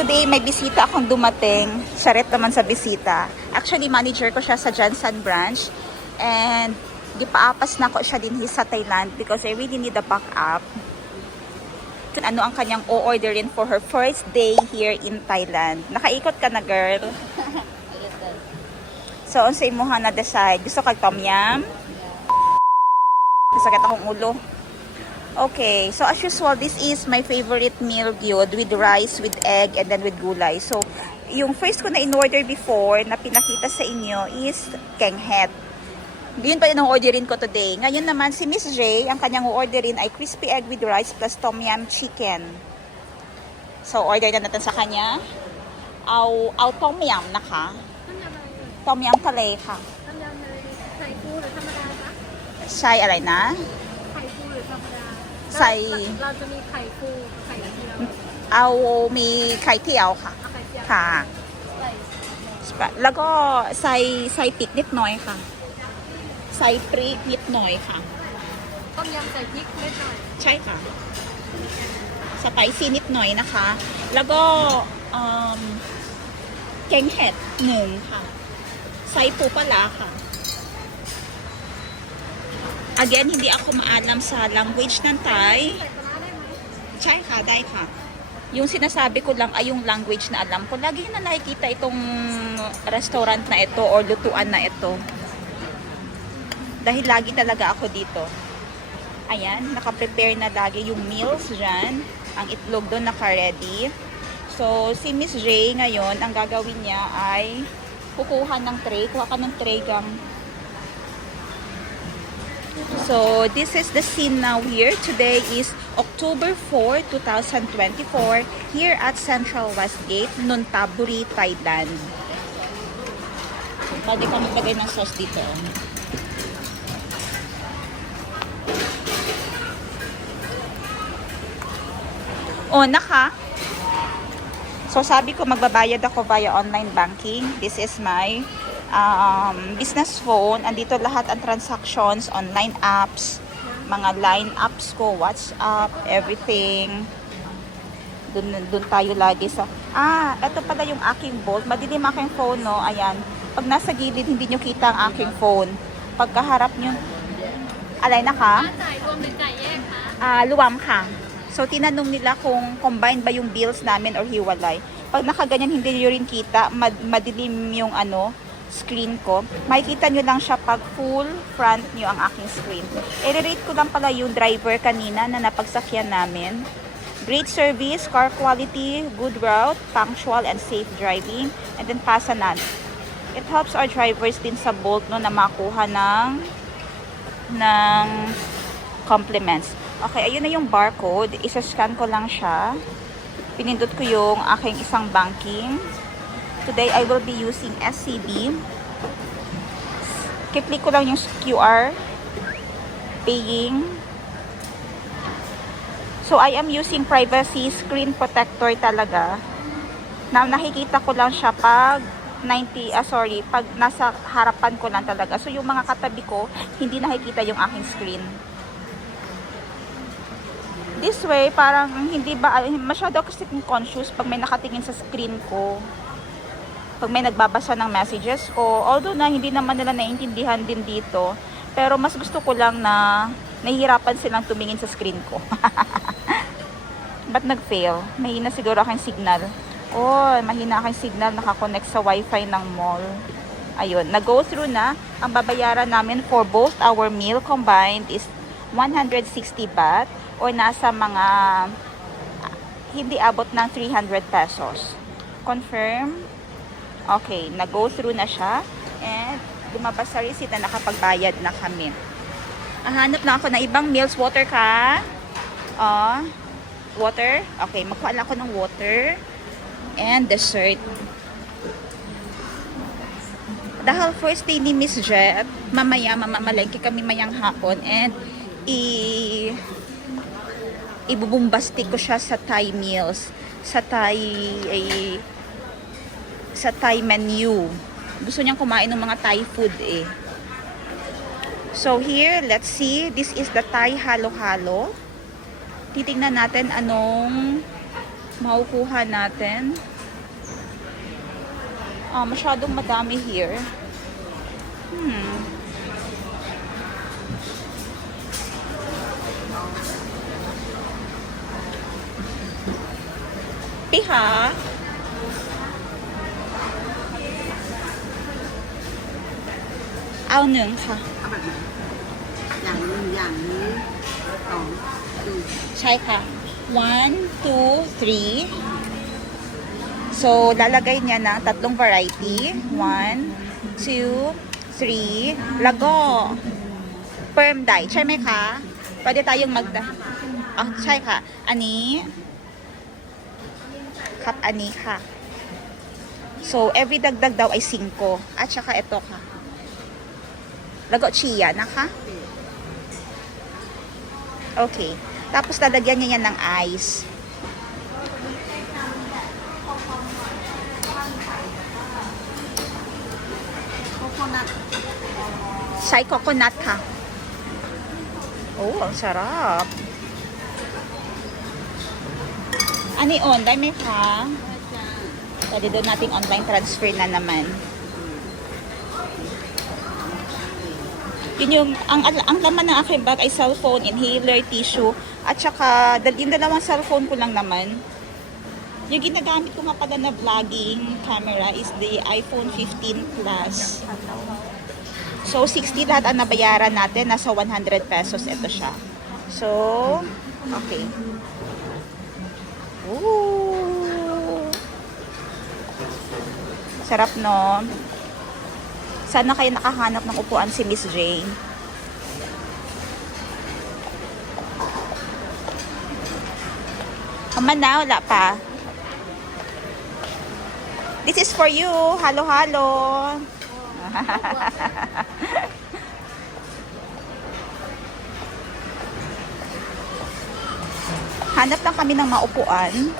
today may bisita akong dumating. Sharet naman sa bisita. Actually, manager ko siya sa Jansan branch. And gipaapas na ko siya din sa Thailand because I really need a backup. Ano ang kanyang o-orderin for her first day here in Thailand. Nakaikot ka na, girl? So, unsay mo na decide? Gusto kag tom yum? Sakit akong ulo. Okay, so as usual, this is my favorite meal gyud with rice, with egg, and then with gulay. So, yung first ko na in-order before na pinakita sa inyo is kenghet. Yun pa yung orderin ko today. Ngayon naman, si Miss J, ang kanyang orderin ay crispy egg with rice plus tom yum chicken. So, order na natin sa kanya. Au tom yumนะคะtomยำทะเลค่ะต้มยำทะเลใส่ปูหรือธรรมดาคะใช่อะไรนะไข่ปูหรือธรรมดาใส่เราจะมีไข่ปูไข่เจียวเอามีไข่เจียวค่ะค่ะแล้วก็ใส่พริกนิดหน่อยค่ะใส่พริกนิดหน่อยค่ะต้มยำใส่พริกนิดหน่อยใช่ค่ะสไปซี่นิดหน่อยนะคะแล้วก็แกงเห็ดหนึ่งค่ะใส่ปูปลาค่ะ Again, hindi ako maalam sa language ng Thai.ใช่ค่ะ ได้ค่ะ. Yung sinasabi ko lang ay yung language na alam ko. Lagi na nakikita itong restaurant na ito or lutuan na ito. Dahil lagi talaga ako dito. Ayan, naka-prepare na lagi yung meals dyan. Ang itlog doon naka-ready. So, si Miss J ngayon, ang gagawin niya ay kukuha ng tray. Kuha ka ng tray gang. So, this is the scene now here. Today is October 4, 2024 here at Central Westgate, Nonthaburi, Thailand. Pwede ka maglagay ng sauce dito. Oh, naka. So, sabi ko magbabayad ako via online banking. This is my business phone. Andito lahat ang transactions, online apps, mga line apps ko, WhatsApp, everything. Dun tayo lagi sa... ito pala yung aking bolt. Madilim aking phone, no? Ayan. Pag nasa gilid, hindi nyo kita ang aking phone. Pagkaharap nyo... Alay na ka? Luwam ka. So, tinanong nila kung combined ba yung bills namin or hiwalay. Pag nakaganyan, hindi nyo rin kita. Madilim yung screen ko. Makikita nyo lang siya pag full front nyo ang aking screen. I-rate ko lang pala yung driver kanina na napagsakyan namin. Great service, car quality, good route, punctual and safe driving, and then pasanan. It helps our drivers din sa Bolt no, na makuha ng compliments. Okay, ayun na yung barcode. Isa-scan ko lang siya. Pinindot ko yung aking isang banking. Today, I will be using SCB. Kiplik ko lang yung QR. Paying. So, I am using privacy screen protector talaga. Na nakikita ko lang siya pag pag nasa harapan ko lang talaga. So, yung mga katabi ko, hindi nakikita yung aking screen. This way, parang hindi ba, masyado kasi conscious pag may nakatingin sa screen ko. Pag may nagbabasa ng messages ko. Although na hindi naman nila naiintindihan din dito. Pero mas gusto ko lang na nahihirapan silang tumingin sa screen ko. Ba't nag-fail? Mahina siguro aking signal. Oh, mahina aking signal. Nakakonect sa wifi ng mall. Ayun, nag-go through na. Ang babayaran namin for both our meal combined is 160 baht. O nasa mga hindi abot ng 300 pesos. Confirm. Okay, nag-go through na siya. And lumabas sa receipt na nakapagbayad na kami. Hanap na ako ng ibang meals. Water ka? Water? Okay, magkuha lang ako ng water. And dessert. Dahil first day ni Miss Jet, mamaya mamamalengke kami mayang hapon. And ibubumbastik ko siya sa Thai meals, sa Thai menu. Gusto niyang kumain ng mga Thai food eh. So here, let's see. This is the Thai halo-halo. Titingnan natin anong makukuha natin. Masyadong madami here. Piha. Ao nướngค่ะ เอาแบบไหนอย่างหนึ่งอย่างนี้สองดู ใช่ค่ะ one, two, three. So, lalagay niya ng tatlong variety. One, two, three. Lago. Perm dye. ใช่ไหมคะ pwede tayong magda... ใช่ค่ะ อันนี้ครับอันนี้ค่ะ. So, every dagdag daw ay 5. At saka ito ka. Lago chia naka. Okay. Tapos lalagyan niya yan ng ice. coconut Sai coconut ka. Oh, ang sarap. Ani on, dahil may ka. Pwede doon nating online transfer na naman. Yun yung, ang laman ng aking bag ay cellphone, inhaler, tissue, at saka yung dalawang cellphone ko lang naman. Yung ginagamit ko nga pala na vlogging camera is the iPhone 15 Plus. So, 60 lahat ang nabayaran natin. Nasa 100 pesos ito siya. So, okay. Ooh. Sarap, no? Sana kayo nakahanap ng upuan si Miss Jane. Na, wala pa. This is for you. Halo, halo. Hanap lang kami ng maupuan.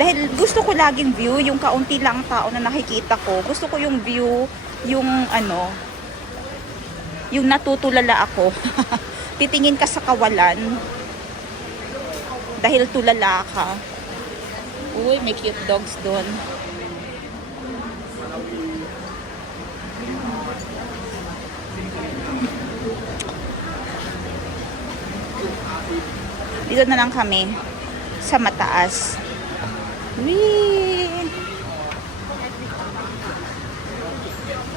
Dahil gusto ko laging view, yung kaunti lang tao na nakikita ko. Gusto ko yung view, yung ano, yung natutulala ako. Titingin ka sa kawalan. Dahil tulala ka. Uy, may cute dogs doon. Dito na lang kami sa mataas. Whee!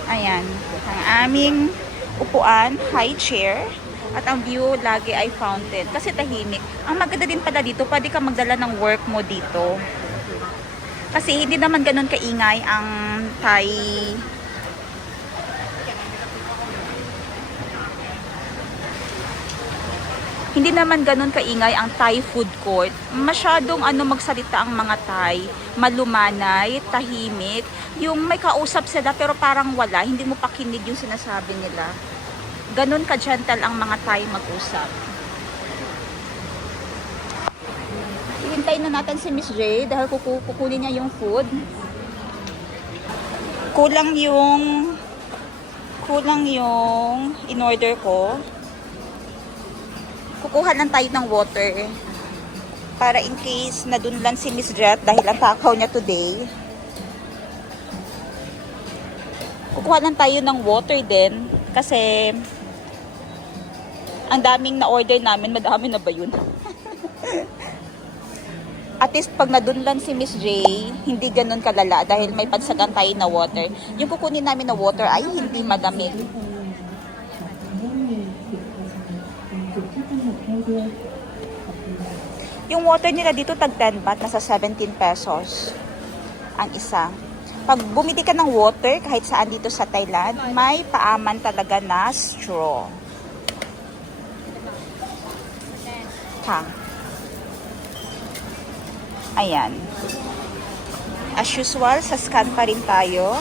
Ayan, ang aming upuan, high chair. At ang view lagi ay fountain. Kasi tahimik. Ang maganda din pala dito, pwede ka magdala ng work mo dito. Kasi hindi naman ganun kaingay ang Thai. Hindi naman ganun kaingay ang Thai food court. Masyadong magsalita ang mga Thai. Malumanay, tahimik. Yung may kausap sila pero parang wala. Hindi mo pakinig yung sinasabi nila. Ganun ka-gentle ang mga Thai mag-usap. Hihintayin na natin si Miss J dahil kukunin niya yung food. Kulang yung in-order ko. Kukuha lang tayo ng water para in case na dun lang si Miss Jet dahil ang takaw niya today. Kukuha lang tayo ng water din kasi ang daming na-order namin. Madami na ba yun? At least pag nadunlan si Miss J, hindi ganun kalala dahil may pansagan tayo na water. Yung kukunin namin na water ay hindi madamig. Yung water nila dito tag 10 baht, nasa 17 pesos ang isa. Pag bumili ka ng water kahit saan dito sa Thailand, may paaman talaga na straw. Ayan. As usual, sa scan pa rin tayo.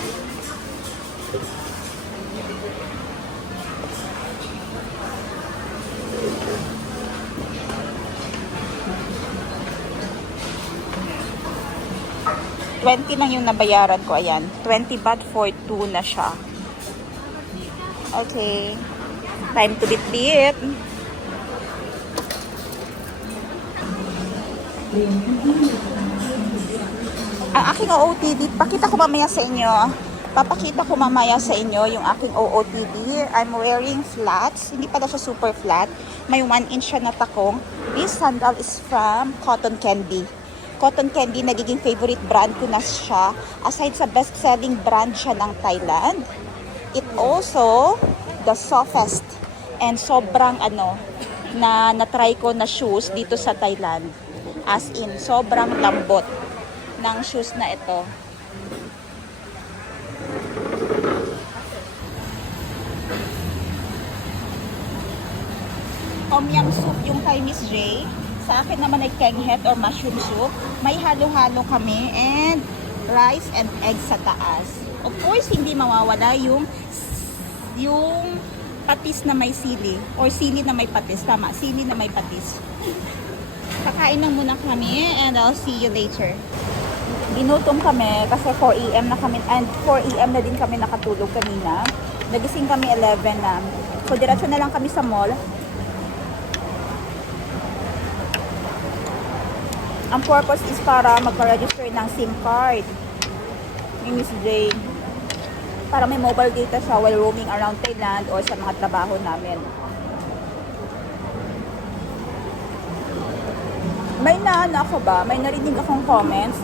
$20 lang yung nabayaran ko. Ayan. 20 baht for 2 na siya. Okay. Time to bit-bit. Ang aking OOTD, pakita ko mamaya sa inyo. Papakita ko mamaya sa inyo yung aking OOTD. I'm wearing flats. Hindi pala siya super flat. May 1 inch siya na takong. This sandal is from Cotton Candy. Cotton Candy, nagiging favorite brand ko na siya. Aside sa best-selling brand siya ng Thailand, it also the softest and sobrang na na-try ko na shoes dito sa Thailand. As in, sobrang lambot ng shoes na ito. Tom yum soup yung kay Miss J. Sa akin naman ay kenghet or mushroom soup. May halo-halo kami and rice and egg sa taas. Of course, hindi mawawala yung patis na may sili or sili na may patis. Tama, sili na may patis. Kakain lang muna kami and I'll see you later. Ginutom kami kasi 4 AM na kami and 4 AM na din kami nakatulog kanina. Nagising kami 11 na. So diretso na lang kami sa mall. Ang purpose is para magpa-register ng SIM card ni Miss J. Para may mobile data siya while roaming around Thailand or sa mga trabaho namin. May ako ba? May narinig akong comments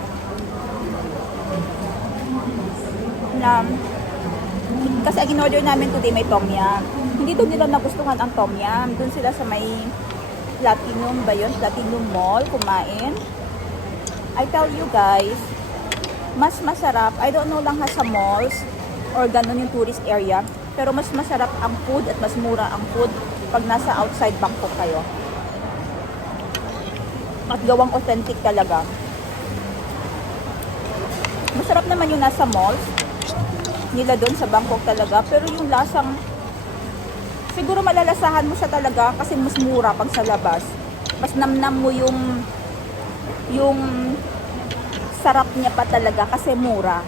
na kasi ang in-order namin today may tom yum. Hindi doon nila nagustuhan ang tom yum. Doon sila sa may Platinum ba yun? Platinum Mall kumain. I tell you guys, mas masarap. I don't know lang ha sa malls or ganun yung tourist area. Pero mas masarap ang food at mas mura ang food pag nasa outside Bangkok kayo. At gawang authentic talaga. Masarap naman yung nasa malls nila doon sa Bangkok talaga. Pero yung lasang, siguro malalasahan mo siya talaga kasi mas mura pag sa labas. Mas namnam mo yung sarap niya pa talaga kasi mura.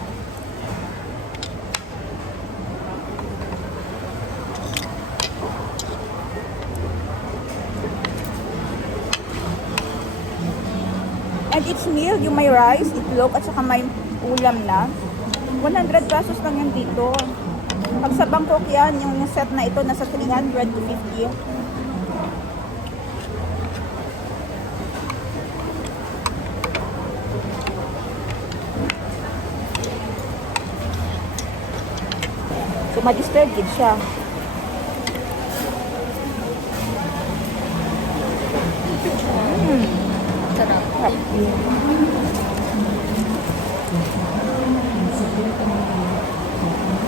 And it's meal, yung may rice, itlog, at saka may ulam na. 100 pesos lang yan dito. Pag sa Bangkok yan, yung set na ito, nasa 300 to 50. So, ma-disturb din siya. Sarap.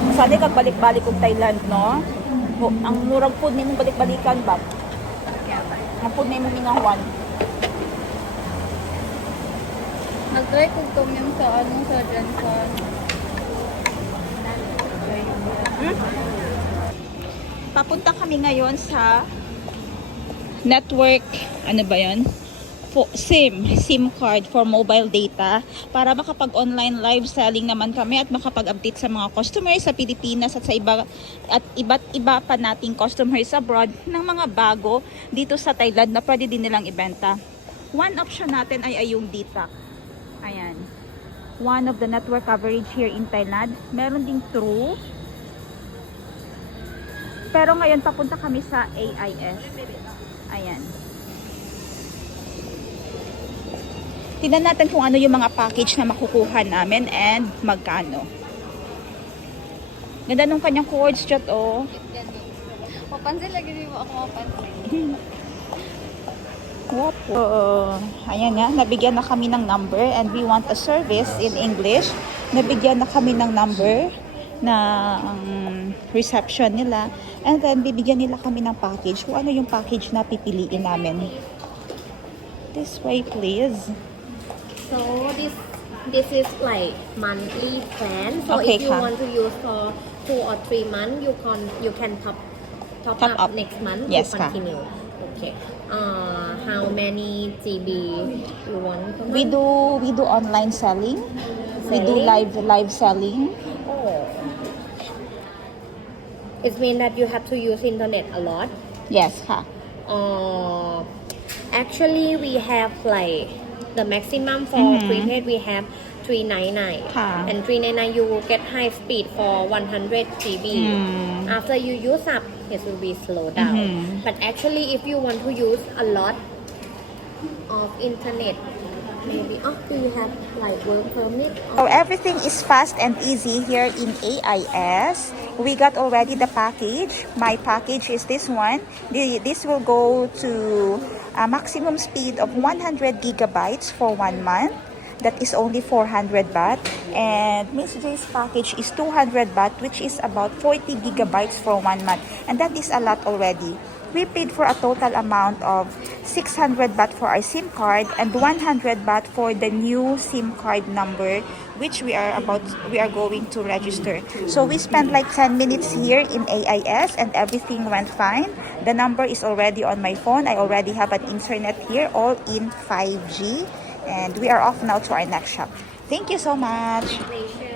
Masali kag balik-balik kong Thailand, no? Ang murag food nimo balik-balikan ba? Ang food nimo mingawan. Nag-try ko tom yum sa sa Jensen. Papunta kami ngayon sa network, ano ba yan? SIM card for mobile data para makapag-online live selling naman kami at makapag-update sa mga customers sa Pilipinas at sa iba't iba pa nating customers abroad ng mga bago dito sa Thailand na pwede din nilang ibenta. One option natin ay yung DTAC. Ayan. One of the network coverage here in Thailand. Meron ding True. Pero ngayon papunta kami sa AIS. Ayan. Tignan natin kung ano yung mga package na makukuha namin and magkano. Ganda nung kanyang cords chat, oh. Mapansin lagi din mo ako mapansin. Wapo. Ayan nga, nabigyan na kami ng number and we want a service in English. Nabigyan na kami ng number na reception nila. And then, bibigyan nila kami ng package. Kung ano yung package na pipiliin namin. This way, please. So this is like monthly plan. So Okay, if you ka. want to use for 2 or 3 months, you can top Top up up. next month Yes, to ka. continue. Okay. How many GB you want? Per We month? do online selling. We do Selling? live selling. Oh. It means that you have to use internet a lot. Yes, ha. Actually, we have like the maximum for prepaid we have 399 ค่ะ and 399 you will get high speed for 100 GB after you use up it will be slow down but actually if you want to use a lot of internet maybe do you have like work permit So everything is fast and easy here in AIS. We got already the package. My package is this one. This will go to a maximum speed of 100 gigabytes for 1 month. That is only 400 baht. And Miss J's package is 200 baht, which is about 40 gigabytes for 1 month. And that is a lot already. We paid for a total amount of 600 baht for our SIM card and 100 baht for the new SIM card number which we are going to register. So we spent like 10 minutes here in AIS and everything went fine. The number is already on my phone. I already have an internet here all in 5G and we are off now to our next shop. Thank you so much. Malaysia